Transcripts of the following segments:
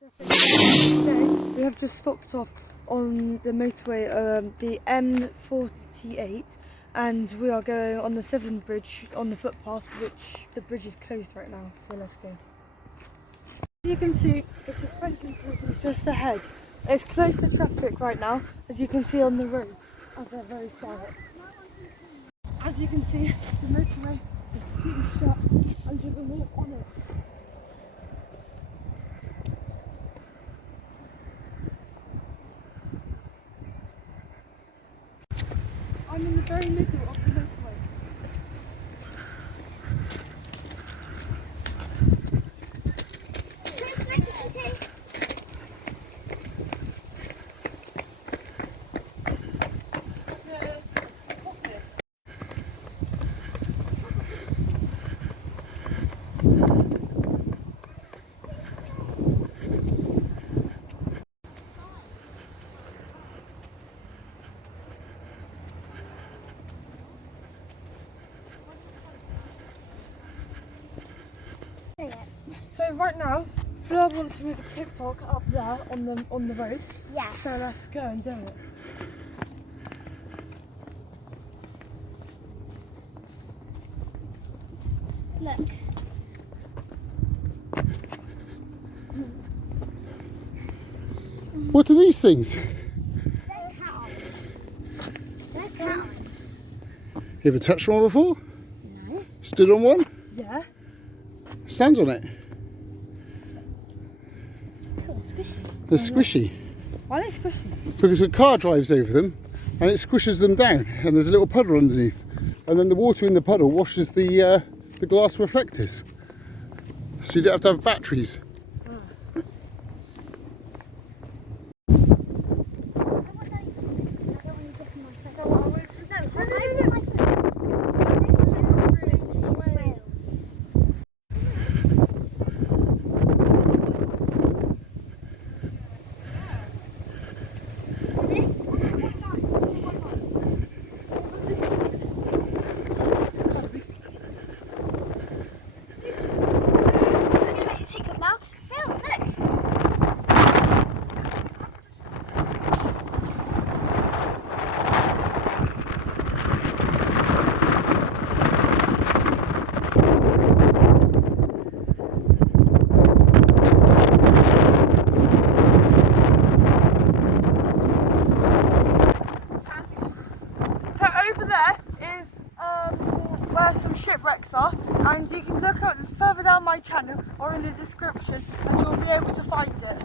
Today we have just stopped off on the motorway, the M48, and we are going on the Severn Bridge on the footpath, which the bridge is closed right now, so let's go. As you can see, the suspension bridge is just ahead. It's close to traffic right now, as you can see on the roads, as they're very quiet. As you can see, the motorway is completely shut and you can walk on it. I'm in the very middle of the motorway. So right now, Fleur wants to make a TikTok up there on the road. Yeah. So let's go and do it. Look. What are these things? They're cows. They're cows. You ever touched one before? No. Stood on one? Yeah. Stand on it? Cool, squishy. They're squishy. Why are they squishy? Because a car drives over them and it squishes them down and there's a little puddle underneath. And then the water in the puddle washes the glass reflectors. So you don't have to have batteries. So over there is where some shipwrecks are, and you can look up further down my channel or in the description and you'll be able to find it.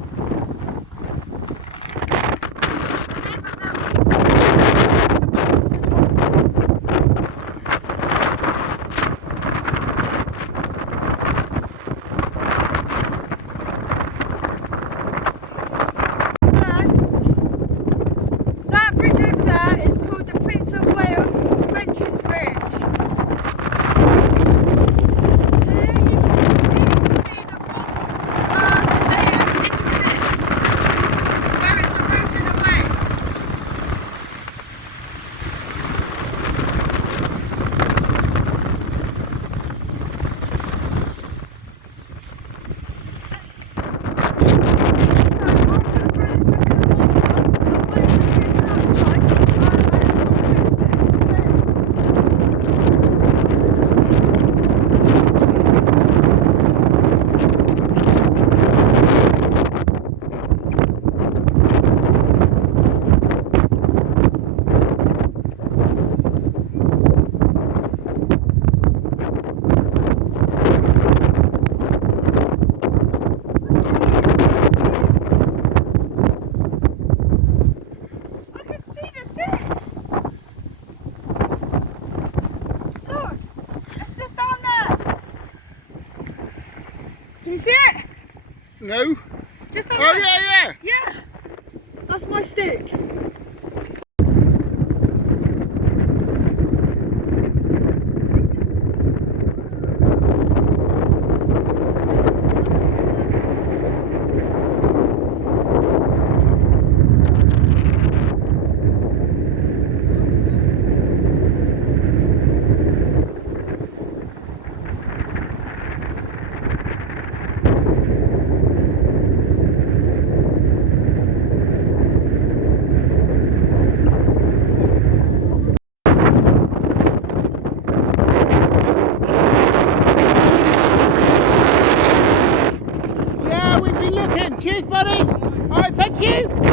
Can you see it? No. Just on Oh there. yeah, yeah. Yeah. That's my stick. Cheers, buddy. All right, thank you.